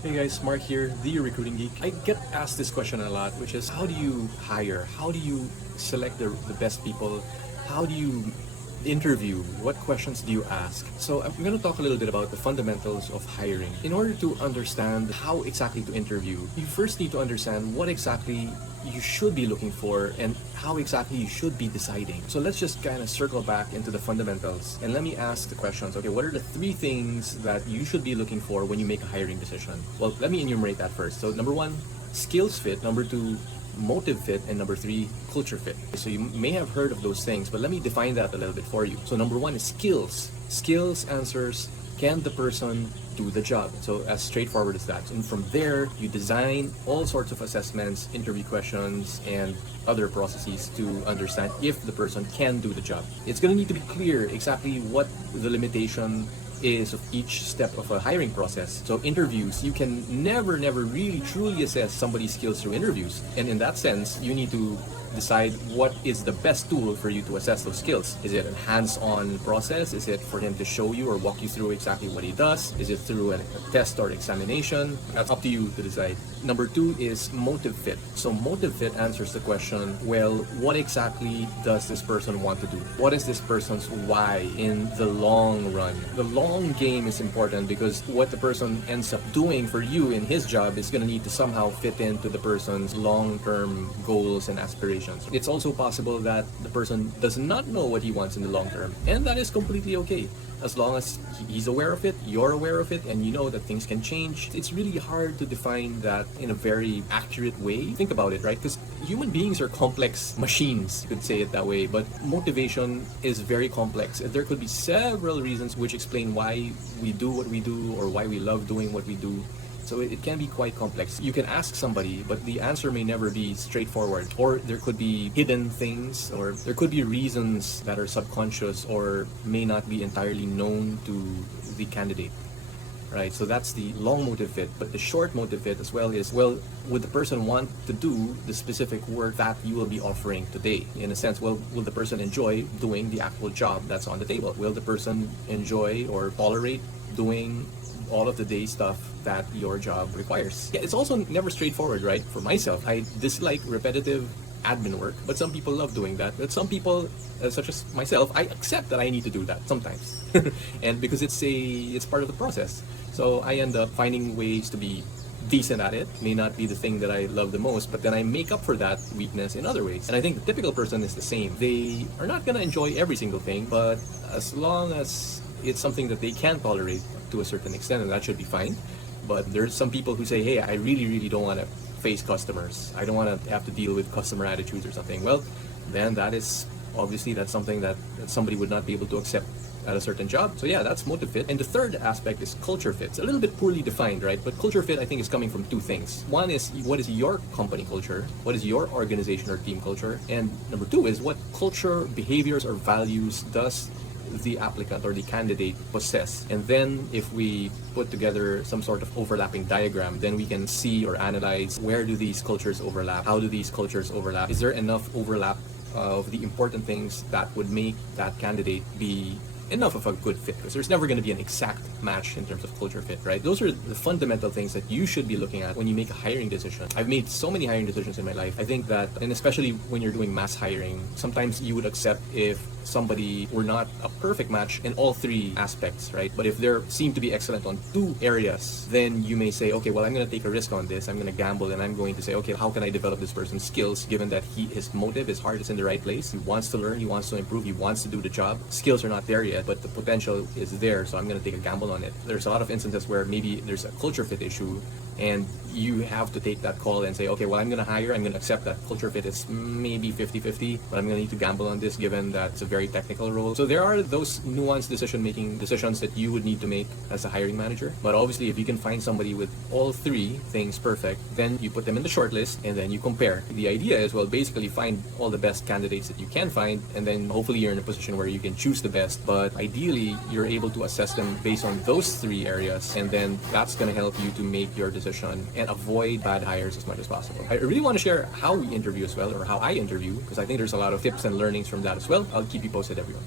Hey guys, Mark here, the Recruiting Geek. I get asked this question a lot, which is how do you hire? How do you select the best people? How do you interview? What questions do you ask? So I'm going to talk a little bit about the fundamentals of hiring. In order to understand how exactly to interview, you first need to understand what exactly you should be looking for and how exactly you should be deciding. So let's just kind of circle back into the fundamentals and let me ask the questions. Okay, what are the three things that you should be looking for when you make a hiring decision? Well, let me enumerate that first. So number one, skills fit. Number two, motive fit. And number three, culture fit. So you may have heard of those things, but let me define that a little bit for you. So number one is skills. Skills answers, can the person do the job? So as straightforward as that. And from there, you design all sorts of assessments, interview questions, and other processes to understand if the person can do the job. It's going to need to be clear exactly what the limitation is of each step of a hiring process. So interviews, you can never really truly assess somebody's skills through interviews. And in that sense, you need to decide what is the best tool for you to assess those skills. Is it a hands-on process? Is it for him to show you or walk you through exactly what he does? Is it through a test or examination? That's up to you to decide. Number two is motive fit. So motive fit answers the question, well, what exactly does this person want to do? What is this person's why in the long run? The long game is important because what the person ends up doing for you in his job is going to need to somehow fit into the person's long-term goals and aspirations. It's also possible that the person does not know what he wants in the long term, and that is completely okay. As long as he's aware of it, you're aware of it, and you know that things can change. It's really hard to define that in a very accurate way. Think about it, right? Because human beings are complex machines, you could say it that way, but motivation is very complex. There could be several reasons which explain why we do what we do or why we love doing what we do. So it can be quite complex. You can ask somebody, but the answer may never be straightforward. Or there could be hidden things, or there could be reasons that are subconscious or may not be entirely known to the candidate. Right, so that's the long motive fit. But the short motive fit as well is, well, would the person want to do the specific work that you will be offering today? In a sense, well, will the person enjoy doing the actual job that's on the table? Will the person enjoy or tolerate doing all of the day stuff that your job requires? Yeah, it's also never straightforward, right? For myself, I dislike repetitive admin work, but some people love doing that. But some people, such as myself, I accept that I need to do that sometimes, and because it's part of the process. So I end up finding ways to be decent at it. May not be the thing that I love the most, but then I make up for that weakness in other ways. And I think the typical person is the same. They are not going to enjoy every single thing, but as long as it's something that they can tolerate to a certain extent, and that should be fine. But there's some people who say, hey, I really don't want to face customers. I don't want to have to deal with customer attitudes or something. Well, then that's something that somebody would not be able to accept at a certain job. So yeah, that's motive fit. And the third aspect is culture fit. It's a little bit poorly defined, right? But culture fit, I think, is coming from two things. One is, what is your company culture? What is your organization or team culture? And number two is, what culture, behaviors, or values does the applicant or the candidate possess? And then if we put together some sort of overlapping diagram, then we can see or analyze, where do these cultures overlap? How do these cultures overlap? Is there enough overlap of the important things that would make that candidate be enough of a good fit? Because there's never going to be an exact match in terms of culture fit, right? Those are the fundamental things that you should be looking at when you make a hiring decision. I've made so many hiring decisions in my life. I think that, and especially when you're doing mass hiring, sometimes you would accept if somebody were not a perfect match in all three aspects, right? But if they seem to be excellent on two areas, then you may say, okay, well, I'm going to take a risk on this. I'm going to gamble, and I'm going to say, okay, how can I develop this person's skills, given that his motive, his heart is in the right place. He wants to learn, he wants to improve, he wants to do the job. Skills are not there yet, but the potential is there, so I'm going to take a gamble on it. There's a lot of instances where maybe there's a culture fit issue, and you have to take that call and say, okay, well, I'm going to accept that culture fit is maybe 50-50, but I'm going to need to gamble on this given that it's a very technical role. So there are those nuanced decision-making decisions that you would need to make as a hiring manager. But obviously, if you can find somebody with all three things perfect, then you put them in the shortlist and then you compare. The idea is, well, basically find all the best candidates that you can find, and then hopefully you're in a position where you can choose the best. But ideally, you're able to assess them based on those three areas, and then that's going to help you to make your decision and avoid bad hires as much as possible. I really want to share how we interview as well, or how I interview, because I think there's a lot of tips and learnings from that as well. I'll keep you posted, everyone.